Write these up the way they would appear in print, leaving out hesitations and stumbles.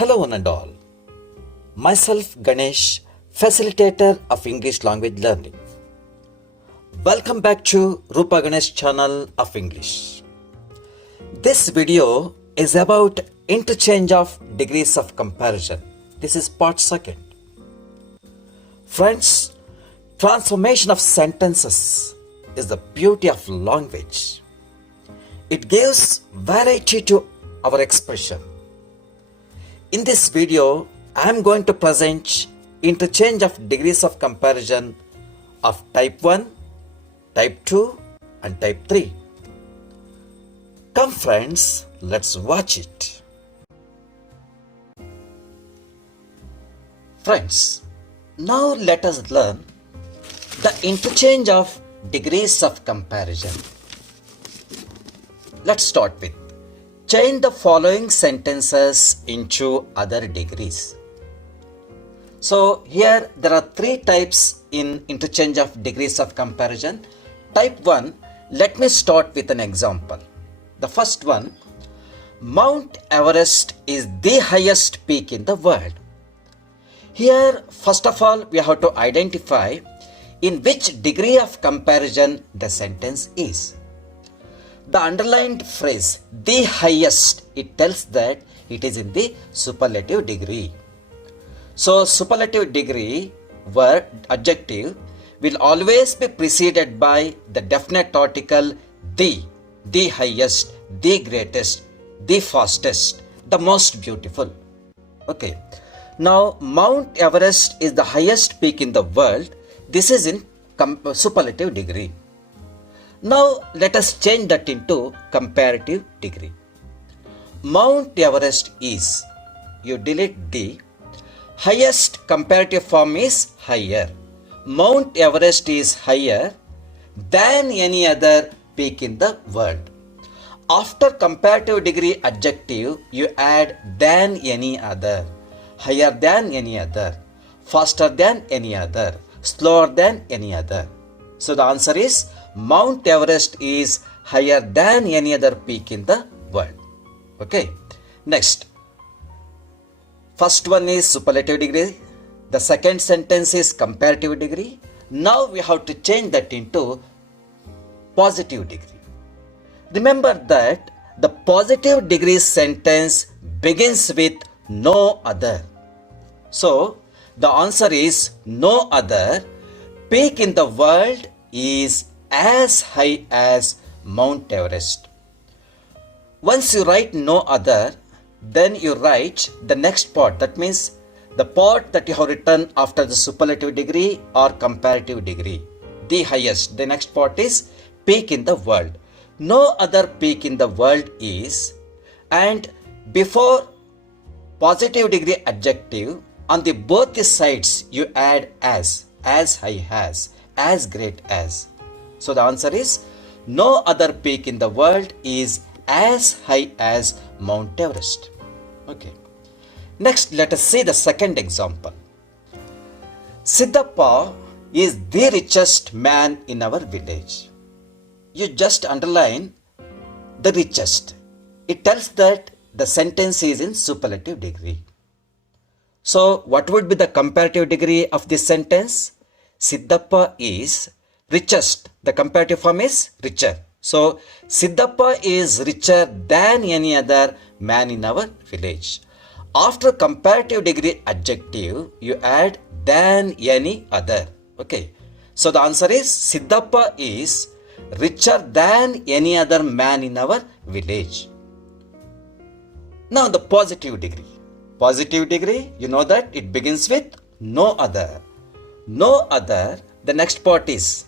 Hello one and all. Myself Ganesh, facilitator of English language learning. Welcome back to Rupa Ganesh channel of English. This video is about interchange of degrees of comparison. This is part second. Friends, transformation of sentences is the beauty of language. It gives variety to our expression. In this video, I am going to present interchange of degrees of comparison of type 1, type 2 and type 3. Come friends, let's watch it. Friends, now let us learn the interchange of degrees of comparison. Let's start with change the following sentences into other degrees. So here there are three types in interchange of degrees of comparison. Type 1, let me start with an example. The first one, Mount Everest is the highest peak in the world. Here first of all we have to identify in which degree of comparison the sentence is. The underlined phrase, the highest, it tells that it is in the superlative degree. So, superlative degree, word, adjective, will always be preceded by the definite article the highest, the greatest, the fastest, the most beautiful. Okay. Now, Mount Everest is the highest peak in the world. This is in superlative degree. Now let us change that into comparative degree. Mount Everest is, you delete the, highest comparative form is higher. Mount Everest is higher than any other peak in the world. After comparative degree adjective, you add than any other, higher than any other, faster than any other, slower than any other. So the answer is Mount Everest is higher than any other peak in the world. Okay. Next. First one is superlative degree. The second sentence is comparative degree. Now we have to change that into positive degree. Remember that the positive degree sentence begins with no other. So the answer is no other peak in the world is as high as Mount Everest. Once you write no other, then you write the next part. That means the part that you have written after the superlative degree or comparative degree. The highest. The next part is peak in the world. No other peak in the world is, and before positive degree adjective, on the both the sides you add as high as great as. So the answer is no other peak in the world is as high as Mount Everest. Okay. Next, let us see the second example. Siddhappa is the richest man in our village. You just underline the richest. It tells that the sentence is in superlative degree. So what would be the comparative degree of this sentence? Siddhappa is richest. The comparative form is richer. So Siddhappa is richer than any other man in our village. After comparative degree adjective, you add than any other. Okay. So the answer is Siddhappa is richer than any other man in our village. Now the positive degree. Positive degree, you know that it begins with no other. No other, the next part is,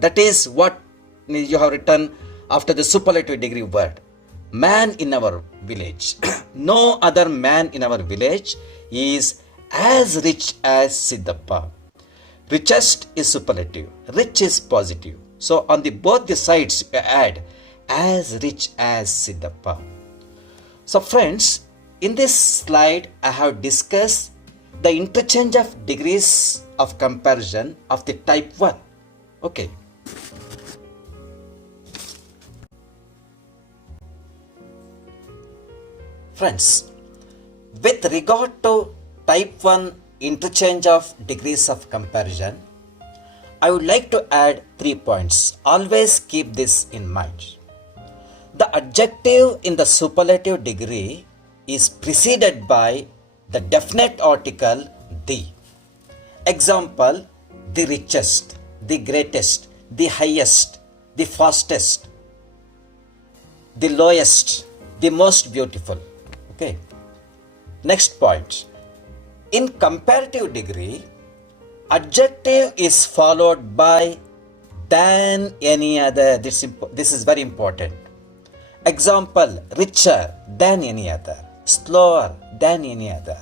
that is what you have written after the superlative degree word. Man in our village. No other man in our village is as rich as Siddhappa. Richest is superlative. Rich is positive. So on the both the sides you add as rich as Siddhappa. So friends, in this slide I have discussed the interchange of degrees of comparison of the type 1. Okay. Friends, With regard to type 1 interchange of degrees of comparison, I would like to add 3 points. Always keep this in mind. The adjective in the superlative degree is preceded by the definite article the. Example, the richest, the greatest, the highest, the fastest, the lowest, the most beautiful. Okay. Next point. In comparative degree, adjective is followed by than any other. This is very important. Example, richer than any other, slower than any other,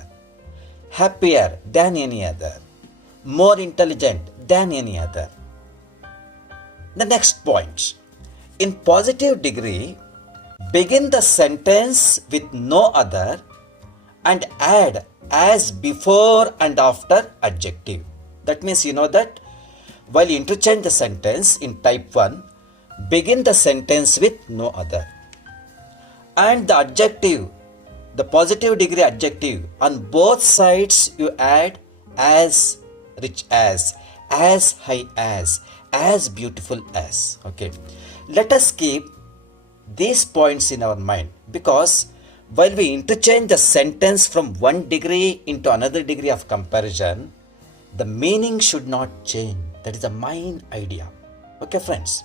happier than any other, more intelligent than any other. The next point. In positive degree, begin the sentence with no other and add as before and after adjective. That means you know that while you interchange the sentence in type 1, begin the sentence with no other. And the adjective, the positive degree adjective, on both sides you add as rich as high as beautiful as. Okay. Let us keep these points in our mind, because while we interchange the sentence from one degree into another degree of comparison, the meaning should not change. That is the main idea. Okay, friends.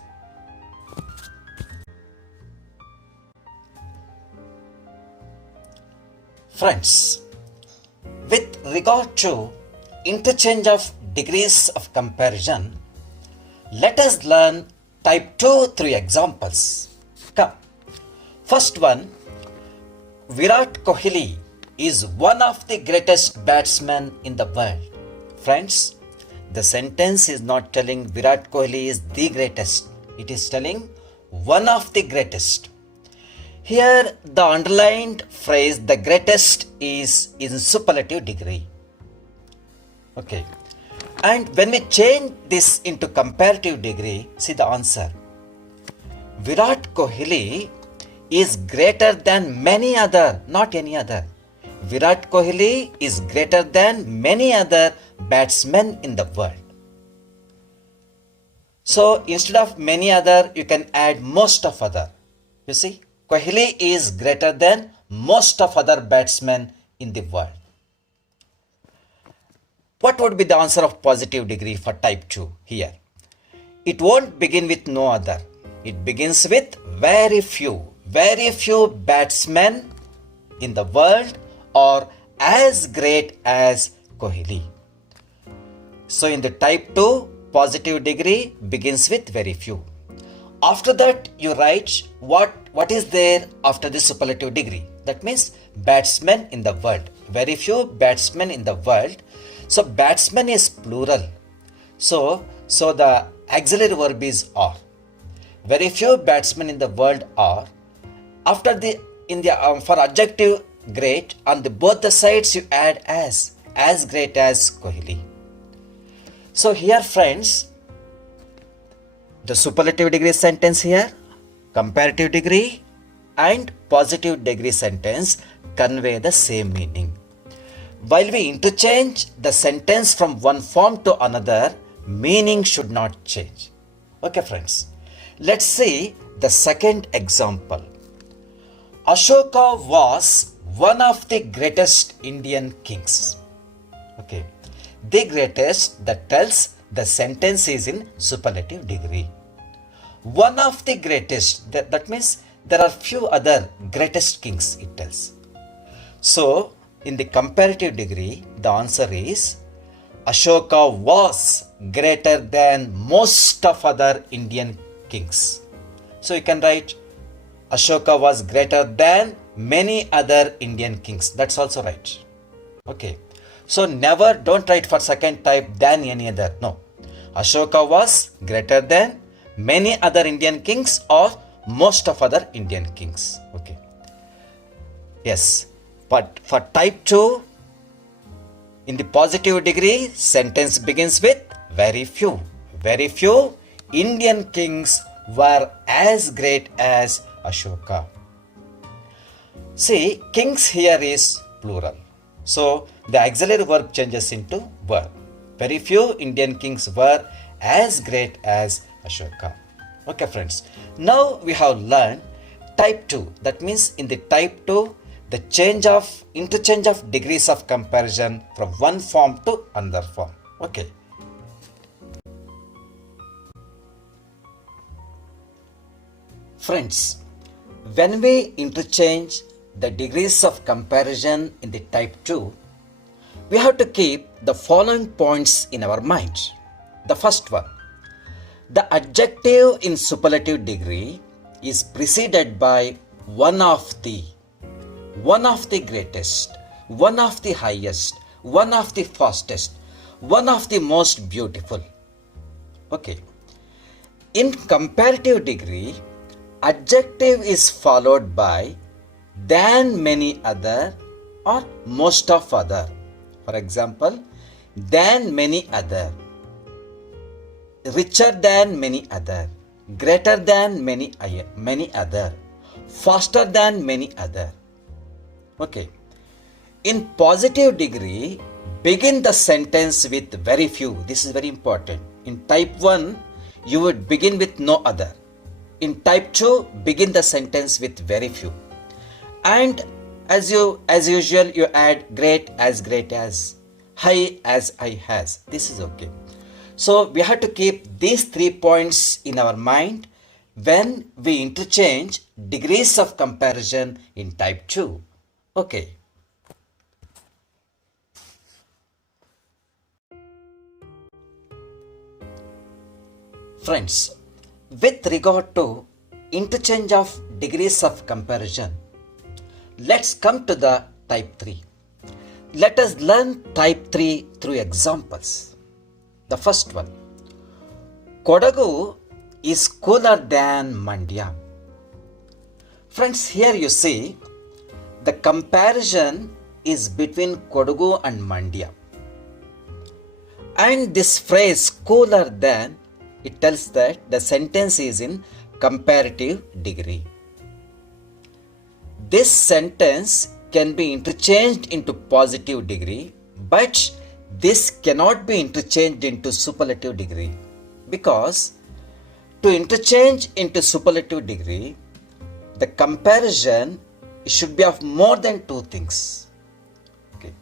Friends, with regard to interchange of degrees of comparison, let us learn type 2 through examples. Come. First one, Virat Kohli is one of the greatest batsmen in the world. Friends, the sentence is not telling Virat Kohli is the greatest. It is telling one of the greatest. Here the underlined phrase the greatest is in superlative degree. Okay. And when we change this into comparative degree, see the answer. Virat Kohli is greater than many other, not any other. Virat Kohli is greater than many other batsmen in the world. So instead of many other, you can add most of other. You see, Kohli is greater than most of other batsmen in the world. What would be the answer of positive degree for type 2 here? It won't begin with no other. It begins with very few batsmen in the world are as great as Kohli. So in the type 2, positive degree begins with very few. After that, you write what is there after the superlative degree. That means batsmen in the world. Very few batsmen in the world. So batsman is plural. So the auxiliary verb is are. Very few batsmen in the world are. After for adjective great, on both the sides you add as great as Kohli. So here, friends, the superlative degree sentence here, comparative degree and positive degree sentence convey the same meaning. While we interchange the sentence from one form to another, meaning should not change. Okay, friends. Let's see the second example. Ashoka was one of the greatest Indian kings. Okay. The greatest, that tells the sentence is in superlative degree. One of the greatest, that means there are few other greatest kings, it tells. So, in the comparative degree, the answer is Ashoka was greater than most of other Indian kings. So you can write Ashoka was greater than many other Indian kings. That's also right. Okay. So don't write for second type than any other. No. Ashoka was greater than many other Indian kings or most of other Indian kings. Okay. Yes. But for type 2, in the positive degree, sentence begins with very few. Very few Indian kings were as great as Ashoka. See, kings here is plural. So the auxiliary verb changes into were. Very few Indian kings were as great as Ashoka. Okay friends, now we have learned type 2. That means in the type 2, the interchange of degrees of comparison from one form to another form. Okay. Friends, when we interchange the degrees of comparison in the type 2, we have to keep the following points in our mind. The first one, the adjective in superlative degree is preceded by one of the greatest, one of the highest, one of the fastest, one of the most beautiful. Okay. In comparative degree, adjective is followed by than many other or most of other. For example, than many other, richer than many other, greater than many other, faster than many other. Okay. In positive degree, begin the sentence with very few. This is very important. In type 1, you would begin with no other. In type 2, begin the sentence with very few. And as usual, you add great as, high as, has. This is okay. So we have to keep these 3 points in our mind when we interchange degrees of comparison in type 2. Okay. Friends, with regard to interchange of degrees of comparison, let's come to the type 3. Let us learn type 3 through examples. The first one, Kodagu is cooler than Mandya. Friends, here you see the comparison is between Kodagu and Mandya. And this phrase cooler than, it tells that the sentence is in comparative degree. This sentence can be interchanged into positive degree, but this cannot be interchanged into superlative degree, because to interchange into superlative degree, the comparison should be of more than 2 things. Okay.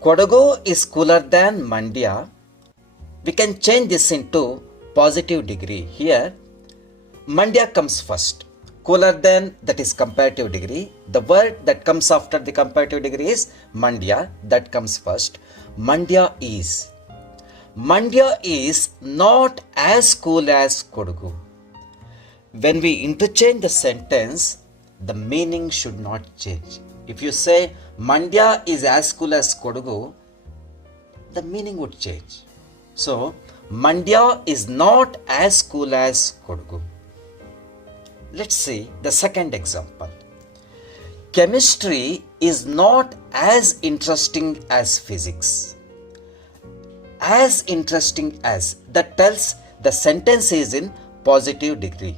Kodagu is cooler than Mandya. We can change this into positive degree. Here, Mandya comes first. Cooler than, that is comparative degree. The word that comes after the comparative degree is Mandya. That comes first. Mandya is not as cool as Kodagu. When we interchange the sentence, the meaning should not change. If you say Mandya is as cool as Kodagu, the meaning would change. So, Mandya is not as cool as Kodagu. Let's see the second example. Chemistry is not as interesting as physics. As interesting as, that tells the sentence is in positive degree.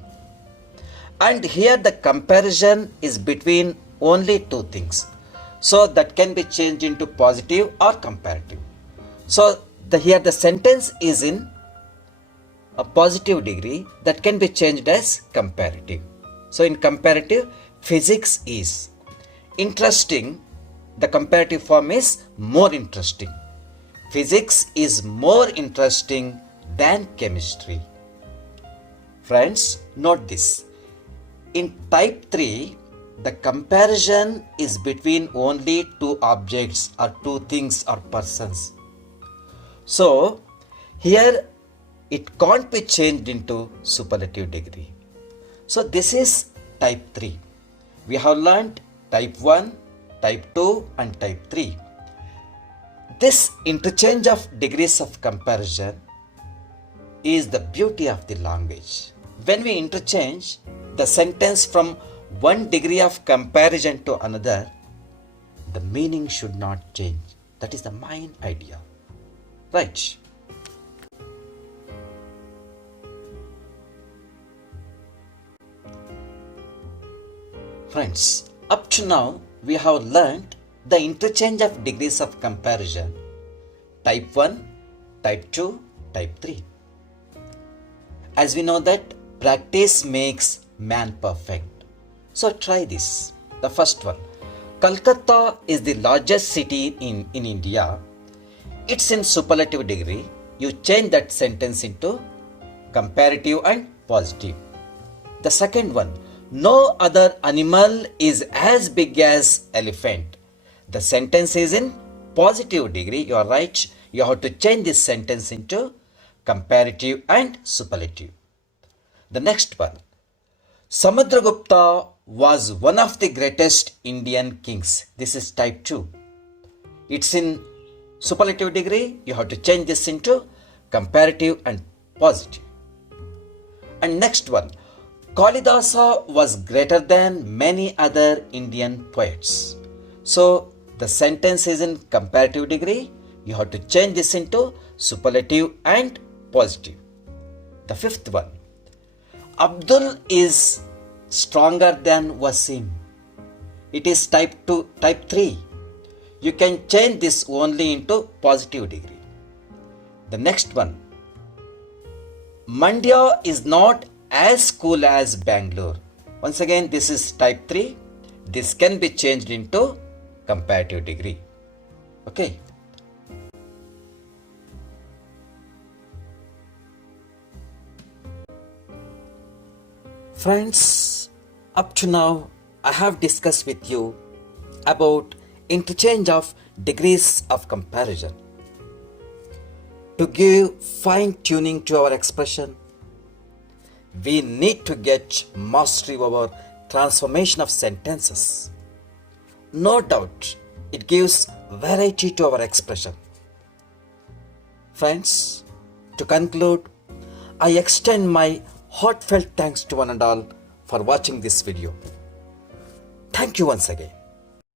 And here the comparison is between only 2 things. So that can be changed into positive or comparative. So here the sentence is in a positive degree, that can be changed as comparative. So in comparative, physics is interesting. The comparative form is more interesting. Physics is more interesting than chemistry. Friends, note this. In type 3, the comparison is between only 2 objects or 2 things or persons. So here it can't be changed into superlative degree. So this is type 3. We have learnt type 1, type 2 and type 3. This interchange of degrees of comparison is the beauty of the language. When we interchange the sentence from one degree of comparison to another, the meaning should not change. That is the main idea. Right. Friends, up to now we have learned the interchange of degrees of comparison, type 1, type 2, type 3. As we know that practice makes man perfect. So try this. The first one. Kolkata is the largest city in India. It's in superlative degree. You change that sentence into comparative and positive. The second one. No other animal is as big as elephant. The sentence is in positive degree. You are right. You have to change this sentence into comparative and superlative. The next one. Samudragupta was one of the greatest Indian kings. This is type 2. It's in superlative degree. You have to change this into comparative and positive. And next one. Kalidasa was greater than many other Indian poets. So the sentence is in comparative degree. You have to change this into superlative and positive. The fifth one. Abdul is stronger than Wasim. It is type 3. You can change this only into positive degree. The next one. Mandya is not as cool as Bangalore. Once again, this is type 3. This can be changed into comparative degree. Okay. Friends, up to now, I have discussed with you about interchange of degrees of comparison. To give fine tuning to our expression, we need to get mastery over transformation of sentences. No doubt, it gives variety to our expression. Friends, to conclude, I extend my heartfelt thanks to one and all for watching this video. Thank you once again.